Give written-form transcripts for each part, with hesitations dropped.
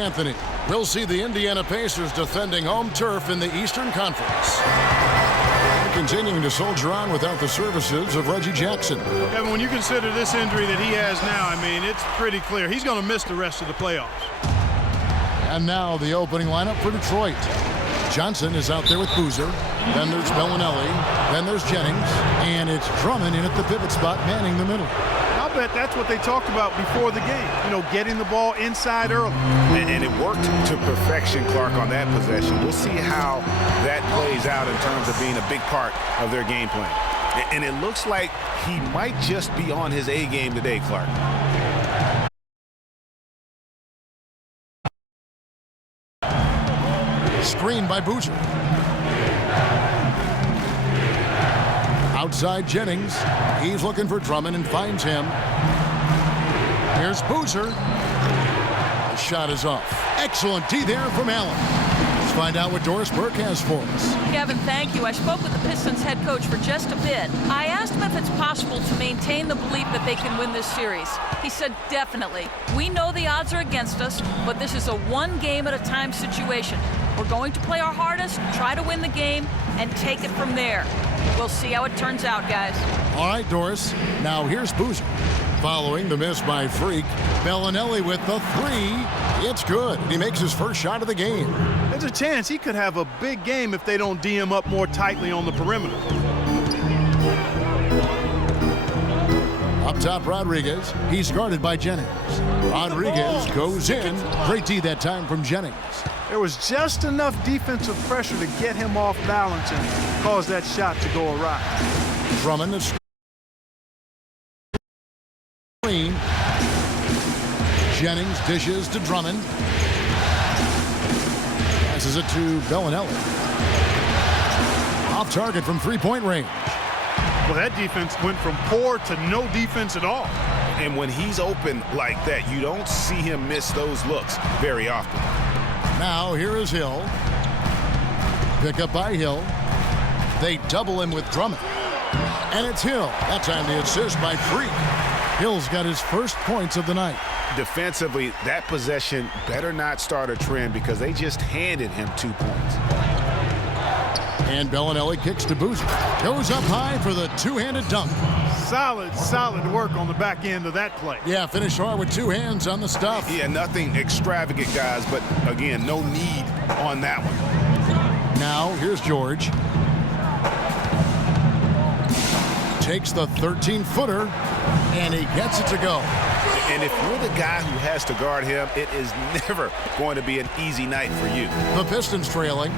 Anthony. We'll see the Indiana Pacers defending home turf in the Eastern Conference. Continuing to soldier on without the services of Reggie Jackson. Kevin, when you consider this injury that he has now, I mean, it's pretty clear he's going to miss the rest of the playoffs. And now the opening lineup for Detroit. Johnson is out there with Boozer. Then there's Bellinelli. Then there's Jennings. And it's Drummond in at the pivot spot, manning the middle. I'll bet that's what they talked about before the game. You know, getting the ball inside early. And it worked to perfection, Clark, on that possession. We'll see how that plays out in terms of being a big part of their game plan. And it looks like he might just be on his A game today, Clark. Screen by Boozer. Outside Jennings. He's looking for Drummond and finds him. Here's Boozer. The shot is off. Excellent D there from Allen. Let's find out what Doris Burke has for us. Kevin, thank you. I spoke with the Pistons head coach for just a bit. I asked him if it's possible to maintain the belief that they can win this series. He said definitely. We know the odds are against us, but this is a one-game-at-a-time situation. We're going to play our hardest, try to win the game, and take it from there. We'll see how it turns out, guys. All right, Doris. Now here's Boozer. Following the miss by Freak, Bellinelli with the three. It's good. He makes his first shot of the game. There's a chance he could have a big game if they don't D him up more tightly on the perimeter. Up top, Rodriguez. He's guarded by Jennings. Rodriguez goes in. Great D that time from Jennings. There was just enough defensive pressure to get him off balance and cause that shot to go awry. Drummond the screen. Jennings dishes to Drummond. Passes it to Bellinelli. Off target from three-point range. Well, that defense went from poor to no defense at all. And when he's open like that, you don't see him miss those looks very often. Now here is Hill. Pick up by Hill. They double him with Drummond. And it's Hill. That time the assist by Freak. Hill's got his first points of the night. Defensively, that possession better not start a trend because they just handed him 2 points. And Bellinelli kicks to Boozer. Goes up high for the two-handed dunk. Solid work on the back end of that play. Yeah, finish hard with two hands on the stuff. Yeah, nothing extravagant, guys, but again, no need on that one. Now, here's George. Takes the 13-footer, and he gets it to go. And if you're the guy who has to guard him, it is never going to be an easy night for you. The Pistons trailing.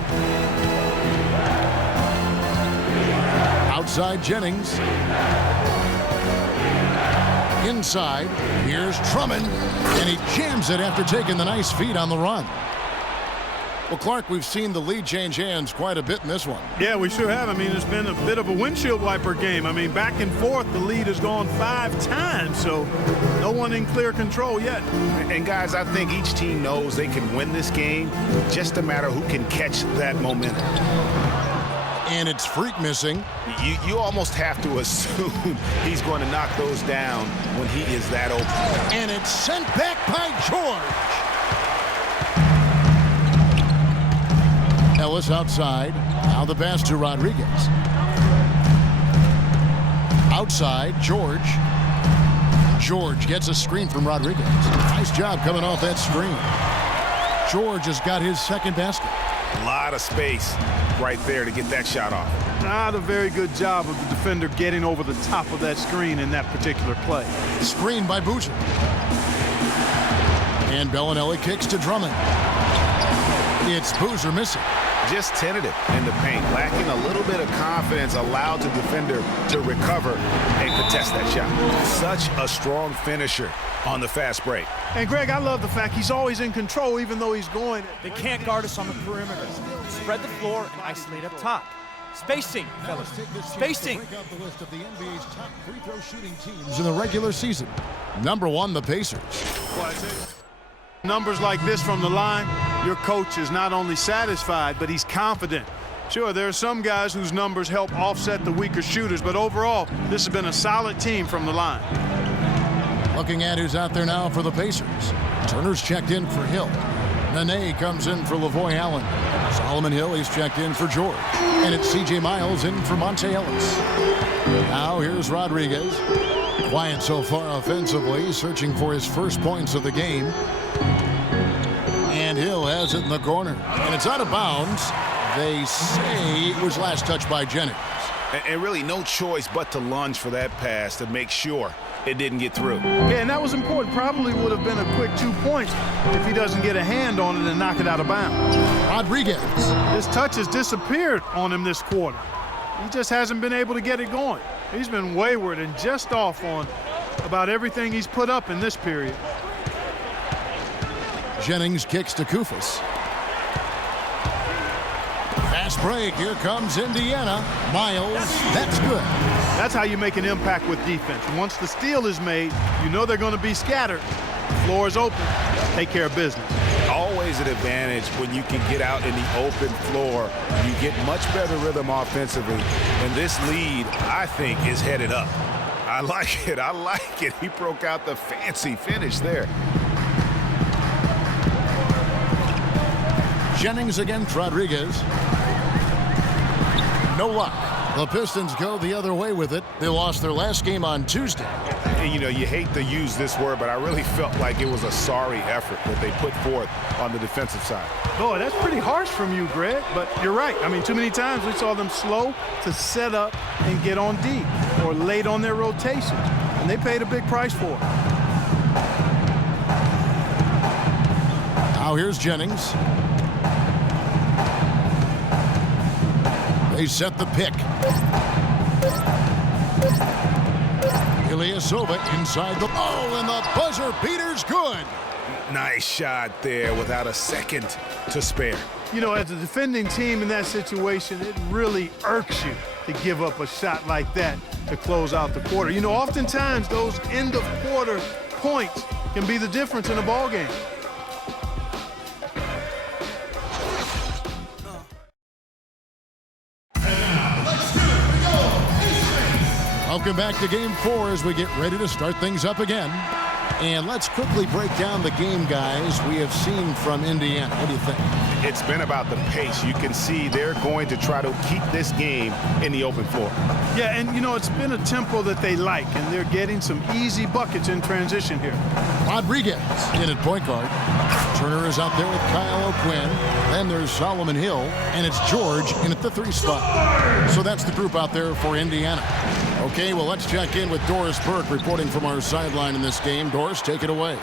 Outside Jennings. Inside, here's Drummond, and he jams it after taking the nice feed on the run. Well, Clark, we've seen the lead change hands quite a bit in this one. Yeah, we sure have. I mean, it's been a bit of a windshield wiper game. I mean, back and forth, the lead has gone 5 times, so no one in clear control yet. And, guys, I think each team knows they can win this game, just a matter who can catch that momentum. And it's Freak missing. You almost have to assume he's going to knock those down when he is that open. And it's sent back by George. Ellis outside. Now the pass to Rodriguez. Outside, George. George gets a screen from Rodriguez. Nice job coming off that screen. George has got his second basket. A lot of space right there to get that shot off. Not a very good job of the defender getting over the top of that screen in that particular play. Screen by Boozer. And Bellinelli kicks to Drummond. It's Boozer missing. Just tentative in the paint, lacking a little bit of confidence, allowed the defender to recover and contest that shot. Such a strong finisher on the fast break. And Greg, I love the fact he's always in control even though he's going. They can't guard us on the perimeter. Spread the floor and isolate up top. Spacing, fellas. Spacing. In the regular season. Number 1, the Pacers. Numbers like this from the line, your coach is not only satisfied, but he's confident. Sure, there are some guys whose numbers help offset the weaker shooters, but overall, this has been a solid team from the line. Looking at who's out there now for the Pacers. Turner's checked in for Hill. Nene comes in for Lavoy Allen. Solomon Hill, he's checked in for George. And it's C.J. Miles in for Monte Ellis. Now here's Rodriguez. Quiet so far offensively, searching for his first points of the game. And Hill has it in the corner. And it's out of bounds. They say it was last touched by Jennings. And really no choice but to lunge for that pass to make sure it didn't get through. Yeah, and that was important. Probably would have been a quick 2 points if he doesn't get a hand on it and knock it out of bounds. Rodriguez. His touch has disappeared on him this quarter. He just hasn't been able to get it going. He's been wayward and just off on about everything he's put up in this period. Jennings kicks to Kufis. Fast break. Here comes Indiana. Miles. That's good. That's how you make an impact with defense. Once the steal is made, you know they're going to be scattered. The floor is open. Take care of business. Always an advantage when you can get out in the open floor. You get much better rhythm offensively. And this lead, I think, is headed up. I like it. I like it. He broke out the fancy finish there. Jennings against Rodriguez. No luck. The Pistons go the other way with it. They lost their last game on Tuesday. And, you know, you hate to use this word, but I really felt like it was a sorry effort that they put forth on the defensive side. Boy, that's pretty harsh from you, Greg, but you're right. I mean, too many times we saw them slow to set up and get on deep or late on their rotation, and they paid a big price for it. Now here's Jennings. They set the pick. Ilyasova inside the... Oh, and the buzzer beater's good. Nice shot there without a second to spare. You know, as a defending team in that situation, it really irks you to give up a shot like that to close out the quarter. You know, oftentimes those end-of-quarter points can be the difference in a ball game. Welcome back to Game 4 as we get ready to start things up again. And let's quickly break down the game, guys, we have seen from Indiana. What do you think? It's been about the pace. You can see they're going to try to keep this game in the open floor. Yeah, and, you know, it's been a tempo that they like, and they're getting some easy buckets in transition here. Rodriguez in at point guard. Turner is out there with Kyle O'Quinn. Then there's Solomon Hill, and it's George in at the 3 spot. So that's the group out there for Indiana. Okay, well, let's check in with Doris Burke reporting from our sideline in this game. Doris, take it away.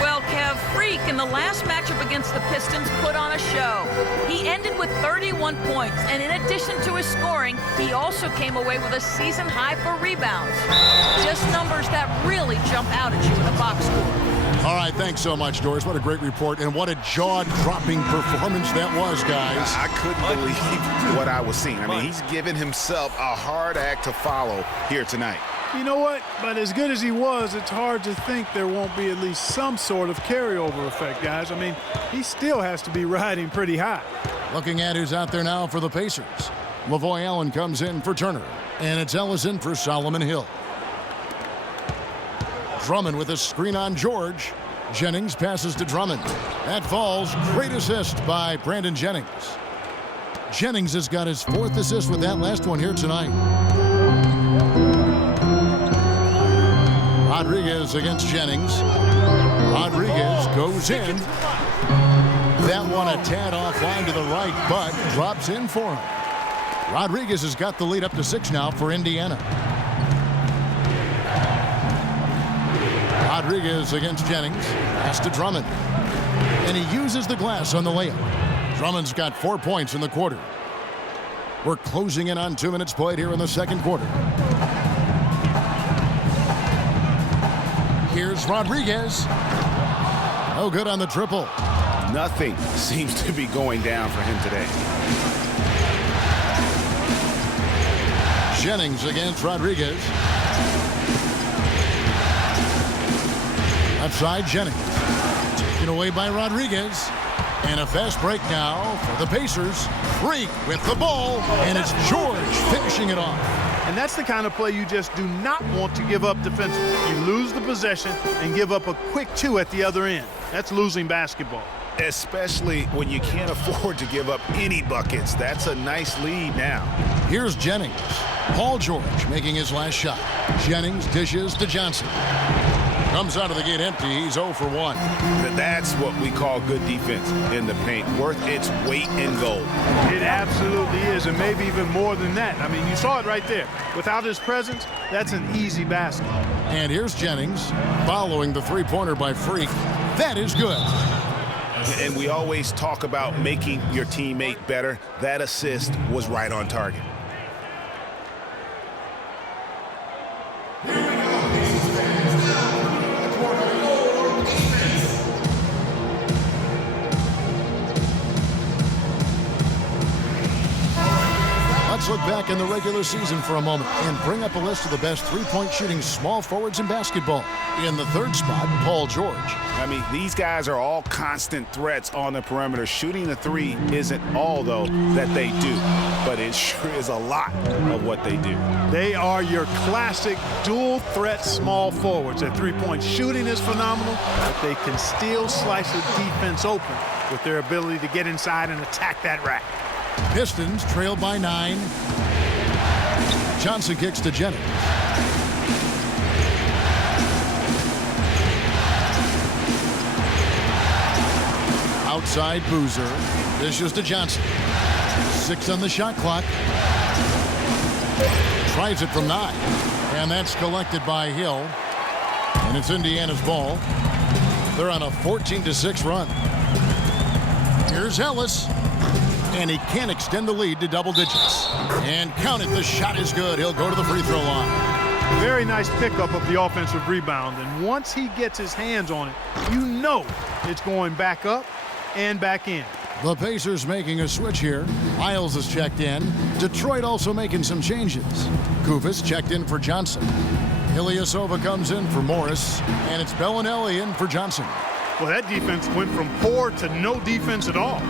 Well, Kev, Freak in the last matchup against the Pistons put on a show. He ended with 31 points, and in addition to his scoring, he also came away with a season high for rebounds. Just numbers that really jump out at you in a box score. All right, thanks so much, Doris. What a great report, and what a jaw-dropping performance that was, guys. I couldn't believe what I was seeing. I mean, he's given himself a hard act to follow here tonight. You know what? But as good as he was, it's hard to think there won't be at least some sort of carryover effect, guys. I mean, he still has to be riding pretty high. Looking at who's out there now for the Pacers. Lavoy Allen comes in for Turner, and it's Ellison for Solomon Hill. Drummond with a screen on George. Jennings passes to Drummond. That falls. Great assist by Brandon Jennings. Jennings has got his 4th assist with that last one here tonight. Rodriguez against Jennings. Rodriguez goes in. That one a tad offline to the right, but drops in for him. Rodriguez has got the lead up to 6 now for Indiana. Rodriguez against Jennings. Pass to Drummond. And he uses the glass on the layup. Drummond's got 4 points in the quarter. We're closing in on 2 minutes played here in the second quarter. Here's Rodriguez. No good on the triple. Nothing seems to be going down for him today. Jennings against Rodriguez. Outside Jennings. Taken away by Rodriguez. And a fast break now for the Pacers. Freak with the ball. And it's George finishing it off. And that's the kind of play you just do not want to give up defensively. You lose the possession and give up a quick 2 at the other end. That's losing basketball. especially when you can't afford to give up any buckets. That's a nice lead now. Here's Jennings. Paul George making his last shot. Jennings dishes to Johnson. Comes out of the gate empty. He's 0 for 1. That's what we call good defense in the paint, worth its weight in gold. It absolutely is, and maybe even more than that. I mean, you saw it right there. Without his presence, that's an easy basket. And here's Jennings following the three-pointer by Freak. That is good. And we always talk about making your teammate better. That assist was right on target. Let's look back in the regular season for a moment and bring up a list of the best three-point shooting small forwards in basketball. In the third spot, Paul George. I mean, these guys are all constant threats on the perimeter. Shooting the three isn't all, though, that they do, but it sure is a lot of what they do. They are your classic dual-threat small forwards. Their three-point shooting is phenomenal, but they can still slice the defense open with their ability to get inside and attack that rack. Pistons trail by 9. Johnson kicks to Jennings. Outside Boozer. Dishes to Johnson. 6 on the shot clock. Tries it from 9. And that's collected by Hill. And it's Indiana's ball. They're on a 14-6 run. Here's Ellis. And he can't extend the lead to double digits. And count it, the shot is good. He'll go to the free throw line. Very nice pickup of the offensive rebound. And once he gets his hands on it, you know it's going back up and back in. The Pacers making a switch here. Miles is checked in. Detroit also making some changes. Kufis checked in for Johnson. Ilyasova comes in for Morris. And it's Bellinelli in for Johnson. Well, that defense went from poor to no defense at all.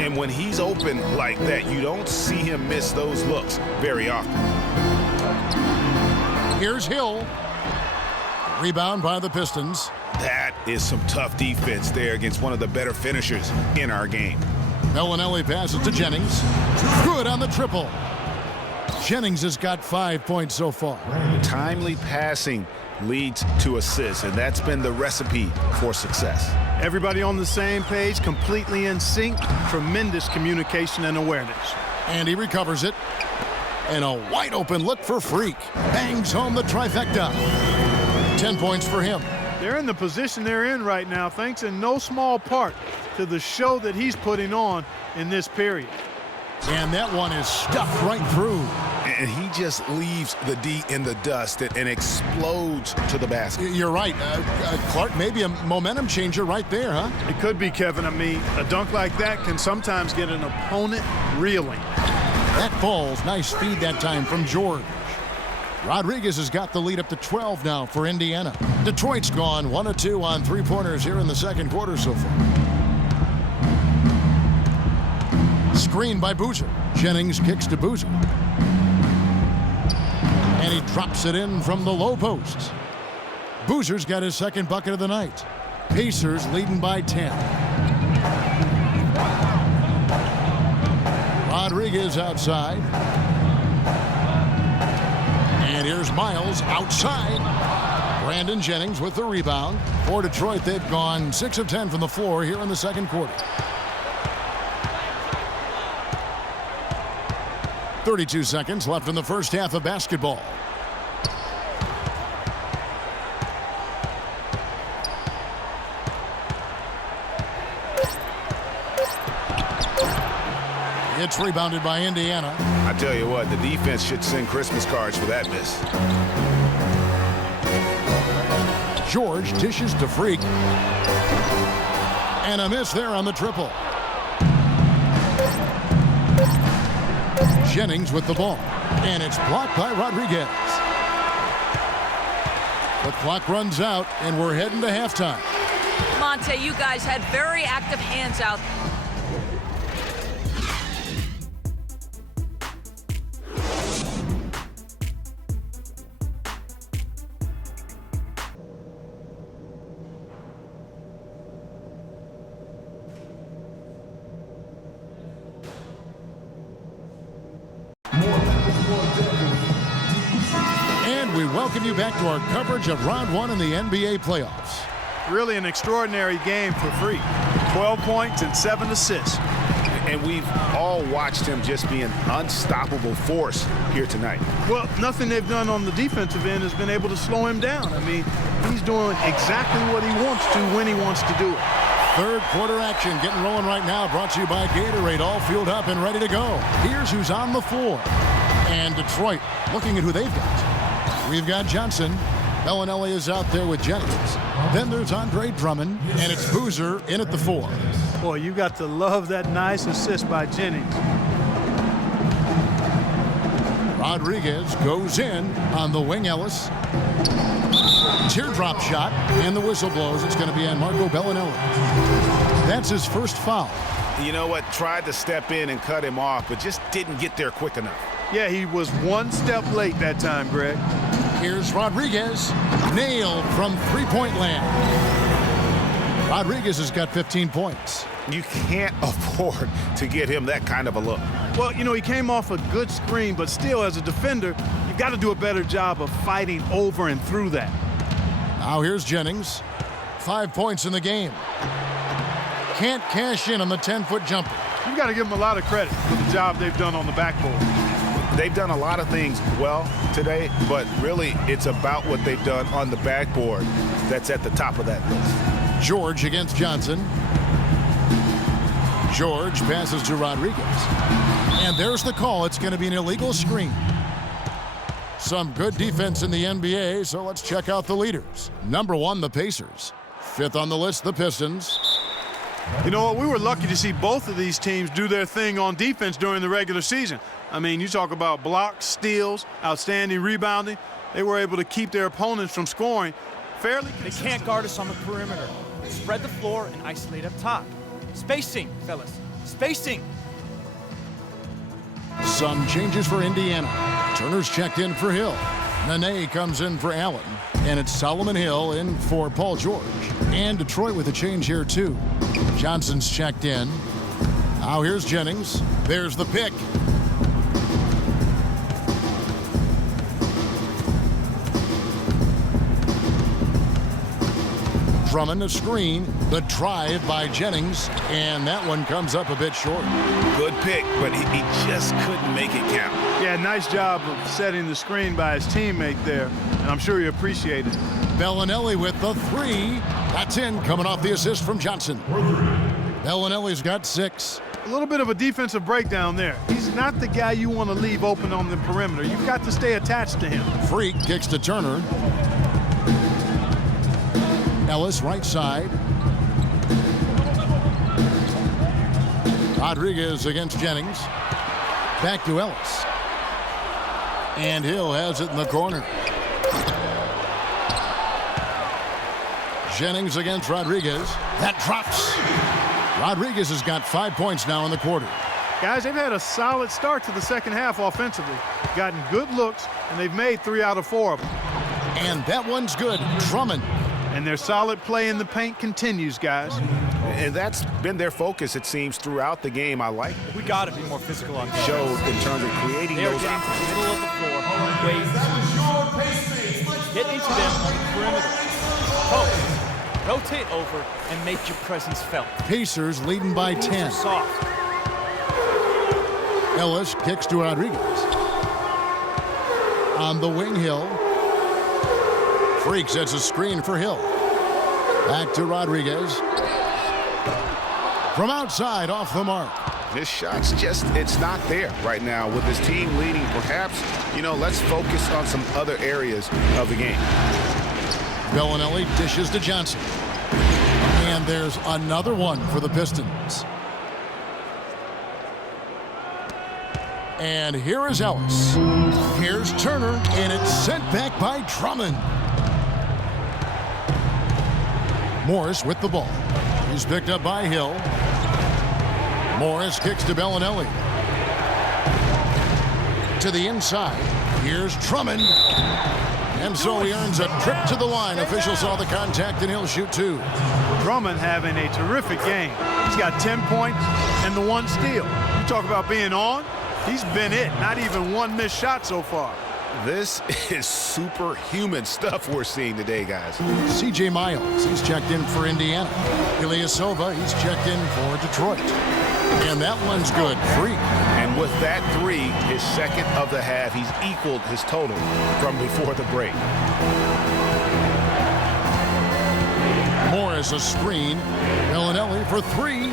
And when he's open like that, you don't see him miss those looks very often. Here's Hill. Rebound by the Pistons. That is some tough defense there against one of the better finishers in our game. Bellinelli passes to Jennings. Good on the triple. Jennings has got 5 points so far. Timely passing leads to assists, and that's been the recipe for success. Everybody on the same page, completely in sync, tremendous communication and awareness. And he recovers it. And a wide open look for Freak. Bangs home the trifecta. 10 points for him. They're in the position they're in right now, thanks in no small part to the show that he's putting on in this period. And that one is stuffed right through. And he just leaves the D in the dust and explodes to the basket. You're right. Clark, maybe a momentum changer right there, huh? It could be, Kevin. I mean, a dunk like that can sometimes get an opponent reeling. That falls. Nice feed that time from George. Rodriguez has got the lead up to 12 now for Indiana. Detroit's gone 1 of 2 on three-pointers here in the second quarter so far. Screen by Boozer. Jennings kicks to Boozer. And he drops it in from the low post. Boozer's got his second bucket of the night. Pacers leading by 10. Rodriguez outside. And here's Miles outside. Brandon Jennings with the rebound. For Detroit, they've gone 6 of 10 from the floor here in the second quarter. 32 seconds left in the first half of basketball. It's rebounded by Indiana. I tell you what, the defense should send Christmas cards for that miss. George dishes to Freak. And a miss there on the triple. Jennings with the ball. And it's blocked by Rodriguez. The clock runs out, and we're heading to halftime. Monte, you guys had very active hands out. And we welcome you back to our coverage of Round 1 in the NBA playoffs. Really an extraordinary game for Freak. 12 points and 7 assists. And we've all watched him just be an unstoppable force here tonight. Well, nothing they've done on the defensive end has been able to slow him down. I mean, he's doing exactly what he wants to when he wants to do it. Third quarter action getting rolling right now, brought to you by Gatorade, all fueled up and ready to go. Here's who's on the floor. And Detroit looking at who they've got. We've got Johnson. Bellinelli is out there with Jennings. Then there's Andre Drummond, and it's Boozer in at the 4. Boy, you got to love that nice assist by Jennings. Rodriguez goes in on the wing. Ellis. Teardrop shot, and the whistle blows. It's going to be on Marco Bellinelli. That's his first foul. You know what? Tried to step in and cut him off, but just didn't get there quick enough. Yeah, he was one step late that time, Greg. Here's Rodriguez. Nailed from three-point land. Rodriguez has got 15 points. You can't afford to get him that kind of a look. Well, you know, he came off a good screen, but still, as a defender, you've got to do a better job of fighting over and through that. Now here's Jennings. 5 points in the game. Can't cash in on the 10-foot jumper. You've got to give them a lot of credit for the job they've done on the backboard. They've done a lot of things well today, but really it's about what they've done on the backboard that's at the top of that list. George against Johnson. George passes to Rodriguez. And there's the call. It's going to be an illegal screen. Some good defense in the NBA, so let's check out the leaders. Number 1, the Pacers. 5th on the list, the Pistons. You know what? We were lucky to see both of these teams do their thing on defense during the regular season. I mean, you talk about blocks, steals, outstanding rebounding. They were able to keep their opponents from scoring fairly consistently. They can't guard us on the perimeter. Spread the floor and isolate up top. Spacing, fellas. Spacing. Some changes for Indiana. Turner's checked in for Hill. Nene comes in for Allen. And it's Solomon Hill in for Paul George. And Detroit with a change here, too. Johnson's checked in. Now here's Jennings. There's the pick. Drummond a screen. The drive by Jennings. And that one comes up a bit short. Good pick, but he just couldn't make it count. Yeah, nice job of setting the screen by his teammate there, and I'm sure he appreciated it. Bellinelli with the 3. That's in, coming off the assist from Johnson. Bellinelli's got 6. A little bit of a defensive breakdown there. He's not the guy you want to leave open on the perimeter. You've got to stay attached to him. Freak kicks to Turner. Ellis right side. Rodriguez against Jennings. Back to Ellis. And Hill has it in the corner. Jennings against Rodriguez. That drops. Rodriguez has got 5 points now in the quarter. Guys, they've had a solid start to the second half offensively. Gotten good looks, and they've made 3 out of 4 of them. And that one's good. Drummond. And their solid play in the paint continues, guys. And that's been their focus, it seems, throughout the game. I like it. We got to be more physical on defense. Showed in terms of creating They are those getting to the middle of the floor. Get into them on the perimeter. Post. Rotate over and make your presence felt. Pacers leading by 10. Soft. Ellis kicks to Rodriguez. On the wing, Hill. Freak sets a screen for Hill. Back to Rodriguez. From outside, off the mark. His shot's just, it's not there right now. With his team leading, perhaps, let's focus on some other areas of the game. Bellinelli dishes to Johnson. And there's another one for the Pistons. And here is Ellis. Here's Turner, and it's sent back by Drummond. Morris with the ball. He's picked up by Hill. Morris kicks to Bellinelli. To the inside. Here's Drummond. And so he earns a trip to the line. Officials saw the contact, and he'll shoot 2. Drummond having a terrific game. He's got 10 points and the 1 steal. You talk about being on. He's been it. Not even 1 missed shot so far. This is superhuman stuff we're seeing today, guys. C.J. Miles, he's checked in for Indiana. Ilyasova, he's checked in for Detroit. And that one's good. Free. And with that three, his second of the half, he's equaled his total from before the break. Morris a screen. Bellinelli for three.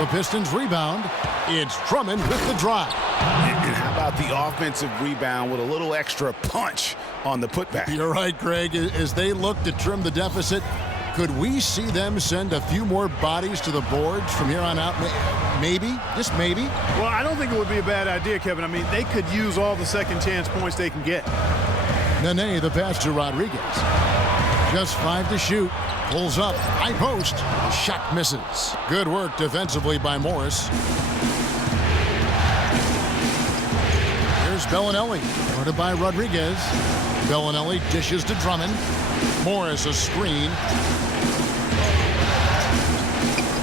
The Pistons rebound. It's Drummond with the drive. And how about the offensive rebound with a little extra punch on the putback? You're right, Greg. As they look to trim the deficit, could we see them send a few more bodies to the boards from here on out? Maybe, just maybe. Well, I don't think it would be a bad idea, Kevin. I mean, they could use all the second chance points they can get. Nene, the pass to Rodriguez. Just 5 to shoot. Pulls up. High post. The shot misses. Good work defensively by Morris. Here's Bellinelli. Guarded by Rodriguez. Bellinelli dishes to Drummond. Morris a screen.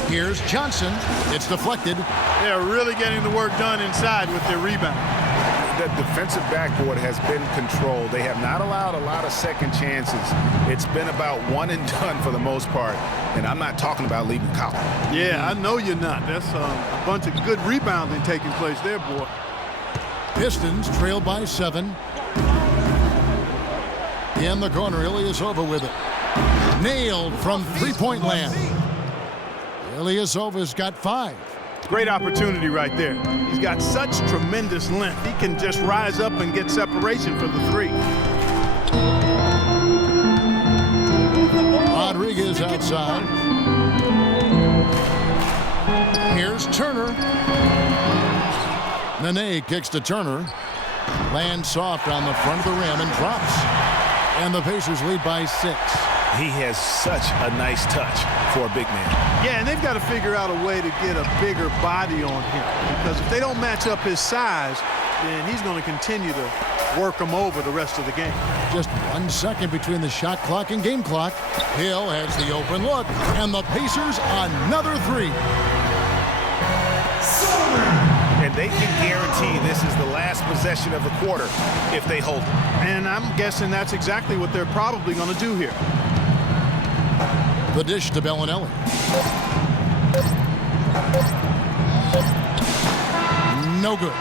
Here's Johnson. It's deflected. They're really getting the work done inside with their rebound. The defensive backboard has been controlled. They have not allowed a lot of second chances. It's been about one and done for the most part. And I'm not talking about leaving Collins. Yeah, I know you're not. That's a bunch of good rebounding taking place there, boy. Pistons trail by 7. In the corner, Ilyasova with it. Nailed from three-point land. Ilyasova's got 5. Great opportunity right there. He's got such tremendous length. He can just rise up and get separation for the three. Rodriguez outside. Here's Turner. Nene kicks to Turner. Lands soft on the front of the rim and drops. And the Pacers lead by 6. He has such a nice touch for a big man. Yeah, and they've got to figure out a way to get a bigger body on him. Because if they don't match up his size, then he's going to continue to work him over the rest of the game. Just 1 second between the shot clock and game clock. Hill has the open look. And the Pacers another 3. And they can guarantee this is the last possession of the quarter if they hold it. And I'm guessing that's exactly what they're probably going to do here. The dish to Bellinelli. No good.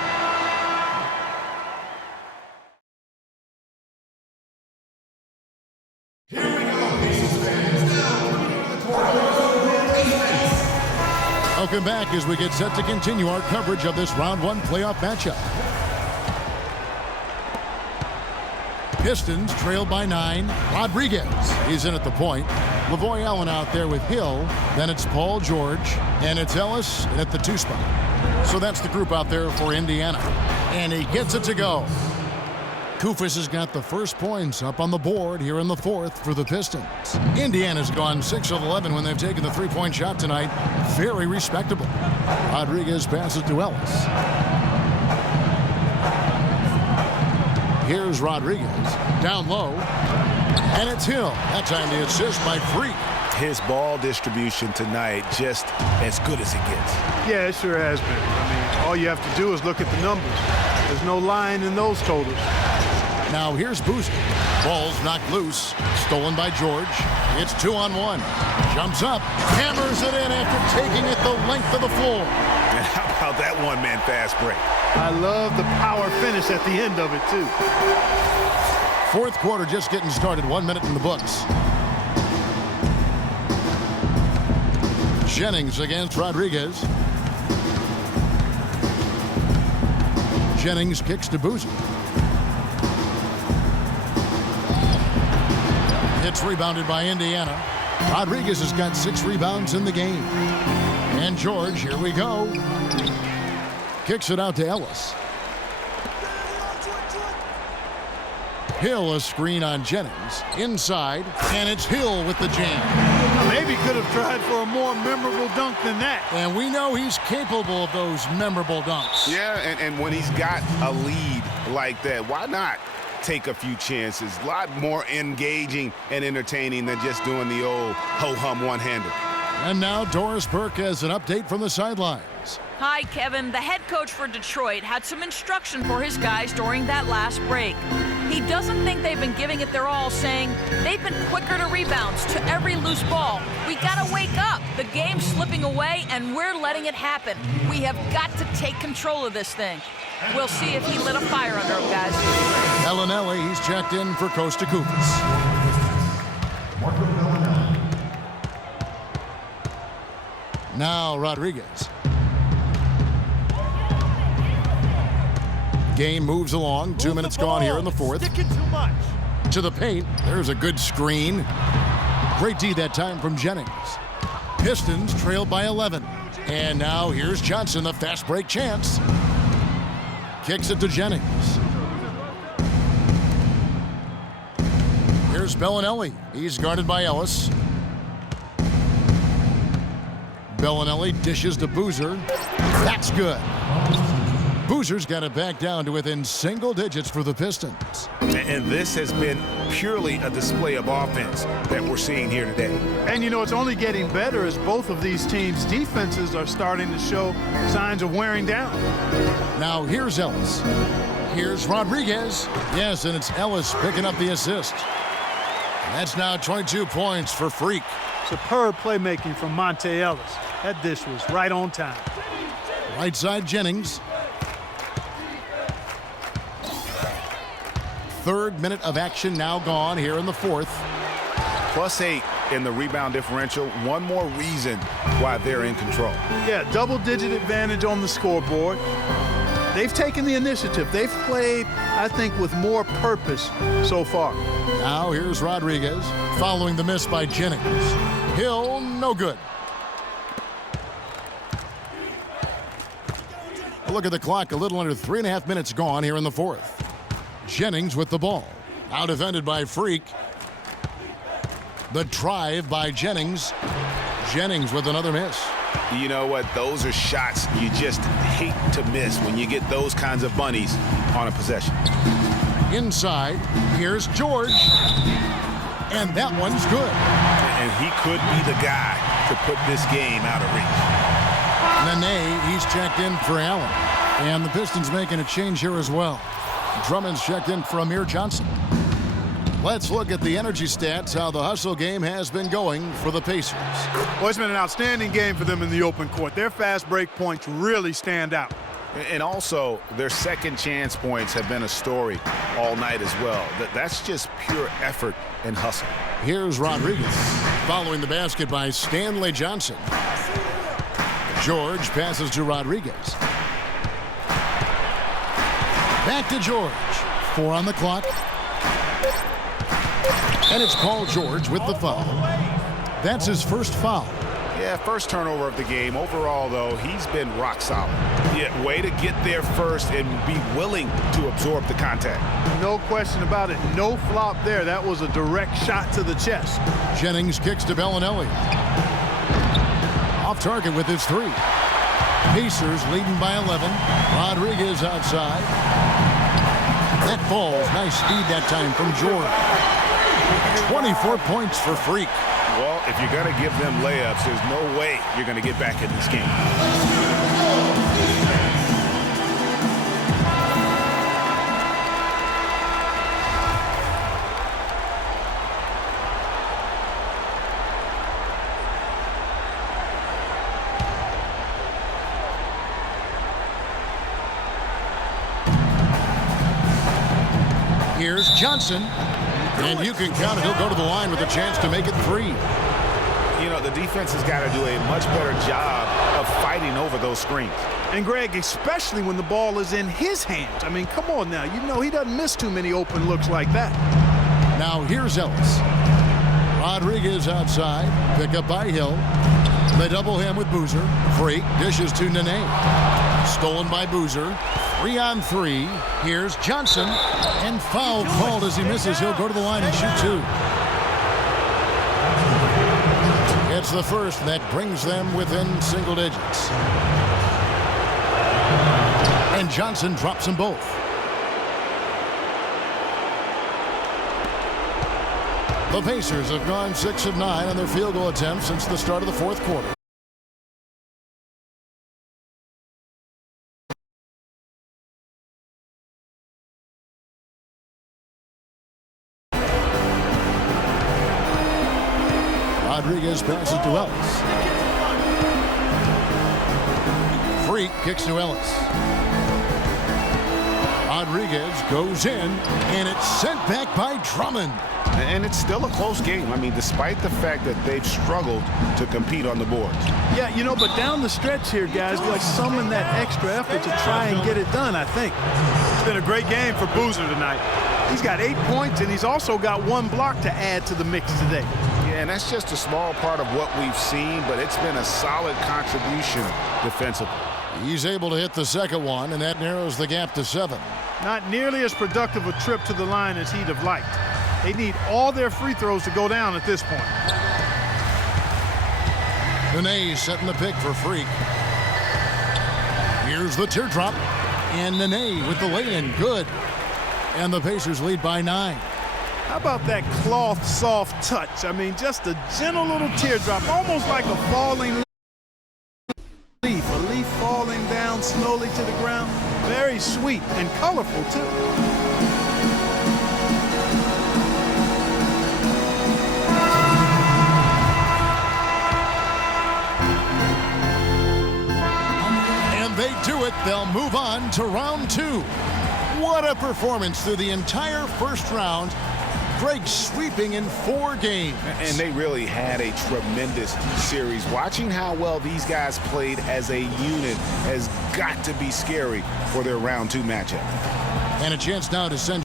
Welcome back as we get set to continue our coverage of this round 1 playoff matchup. Pistons trailed by 9. Rodriguez, he's in at the point. Lavoy Allen out there with Hill. Then it's Paul George. And it's Ellis at the 2 spot. So that's the group out there for Indiana. And he gets it to go. Koufos has got the first points up on the board here in the 4th for the Pistons. Indiana's gone 6 of 11 when they've taken the 3-point shot tonight. Very respectable. Rodriguez passes to Ellis. Here's Rodriguez. Down low. And it's Hill. That time the assist by Freak. His ball distribution tonight just as good as it gets. Yeah, it sure has been. I mean, all you have to do is look at the numbers. There's no lying in those totals. Now here's Boozer. Ball's knocked loose. Stolen by George. It's 2-on-1. Jumps up. Hammers it in after taking it the length of the floor. And how about that one-man fast break? I love the power finish at the end of it, too. 4th quarter just getting started. 1 minute in the books. Jennings against Rodriguez. Jennings kicks to Boozer. It's rebounded by Indiana. Rodriguez has got 6 rebounds in the game. And George, here we go. Kicks it out to Ellis. Hill a screen on Jennings. Inside, and it's Hill with the jam. Maybe could have tried for a more memorable dunk than that. And we know he's capable of those memorable dunks. Yeah, and when he's got a lead like that, why not take a few chances? A lot more engaging and entertaining than just doing the old ho-hum one-hander. And now Doris Burke has an update from the sidelines. Hi, Kevin. The head coach for Detroit had some instruction for his guys during that last break. He doesn't think they've been giving it their all, saying they've been quicker to rebounds, to every loose ball. We gotta wake up. The game's slipping away, and we're letting it happen. We have got to take control of this thing. We'll see if he lit a fire under him, guys. Bellinelli, he's checked in for Costa Koufos. Now Rodriguez. Game moves along. 2 minutes gone here in the fourth. Sticking too much. To the paint. There's a good screen. Great D that time from Jennings. Pistons trail by 11. And now here's Johnson, the fast break chance. Kicks it to Jennings. Here's Bellinelli. He's guarded by Ellis. Bellinelli dishes to Boozer. That's good. Boozer's got it back down to within single digits for the Pistons. And this has been purely a display of offense that we're seeing here today. And you know, it's only getting better as both of these teams' defenses are starting to show signs of wearing down. Now here's Ellis. Here's Rodriguez. Yes, and it's Ellis picking up the assist. And that's now 22 points for Freak. Superb playmaking from Monte Ellis. That dish was right on time. Right side Jennings. Third minute of action now gone here in the fourth. +8 in the rebound differential. One more reason why they're in control. Yeah, double-digit advantage on the scoreboard. They've taken the initiative. They've played, I think, with more purpose so far. Now here's Rodriguez following the miss by Jennings. Hill, no good. A look at the clock, a little under 3.5 minutes gone here in the fourth. Jennings with the ball. Out defended by Freak. The drive by Jennings. Jennings with another miss. You know what? Those are shots you just hate to miss when you get those kinds of bunnies on a possession. Inside, here's George. And that one's good. And he could be the guy to put this game out of reach. Nene, he's checked in for Allen. And the Pistons making a change here as well. Drummond's checked in for Amir Johnson. Let's look at the energy stats, how the hustle game has been going for the Pacers. Well, it's been an outstanding game for them in the open court. Their fast break points really stand out. And also, their second chance points have been a story all night as well. That's just pure effort and hustle. Here's Rodriguez following the basket by Stanley Johnson. George passes to Rodriguez. Back to George. 4 on the clock. And it's Paul George with the foul. That's his first foul. Yeah, first turnover of the game. Overall, though, he's been rock solid. Yeah, way to get there first and be willing to absorb the contact. No question about it. No flop there. That was a direct shot to the chest. Jennings kicks to Bellinelli. Off target with his 3. Pacers leading by 11. Rodriguez outside. That falls. Nice speed that time from George. 24 points for Freak. Well, if you're going to give them layups, there's no way you're going to get back in this game. Here's Johnson. And you can count it. He'll go to the line with a chance to make it 3. You know, the defense has got to do a much better job of fighting over those screens. And, Greg, especially when the ball is in his hands. I mean, come on now. You know he doesn't miss too many open looks like that. Now here's Ellis. Rodriguez outside. Pick up by Hill. They double him with Boozer. Freak dishes to Nene. Stolen by Boozer. 3 on 3. Here's Johnson. And foul called as he misses. He'll go to the line and shoot 2. It's the first that brings them within single digits. And Johnson drops them both. The Pacers have gone 6 of 9 on their field goal attempts since the start of the fourth quarter. Rodriguez passes to Ellis. Freak kicks to Ellis. Rodriguez goes in, and it's sent back by Drummond. And it's still a close game. I mean, despite the fact that they've struggled to compete on the boards. Yeah, you know, but down the stretch here, guys, they'll summon that extra effort to try and get it done, I think. It's been a great game for Boozer tonight. He's got 8 points, and he's also got 1 block to add to the mix today. Yeah, and that's just a small part of what we've seen, but it's been a solid contribution defensively. He's able to hit the second one, and that narrows the gap to 7. Not nearly as productive a trip to the line as he'd have liked. They need all their free throws to go down at this point. Nene setting the pick for Freak. Here's the teardrop, and Nene with the lay-in, good. And the Pacers lead by 9. How about that cloth soft touch? I mean, just a gentle little teardrop, almost like a falling leaf. A leaf falling down slowly to the ground. Very sweet and colorful, too. They do it, they'll move on to round 2. What a performance through the entire first round. Greg sweeping in 4 games. And they really had a tremendous series. Watching how well these guys played as a unit has got to be scary for their round 2 matchup. And a chance now to send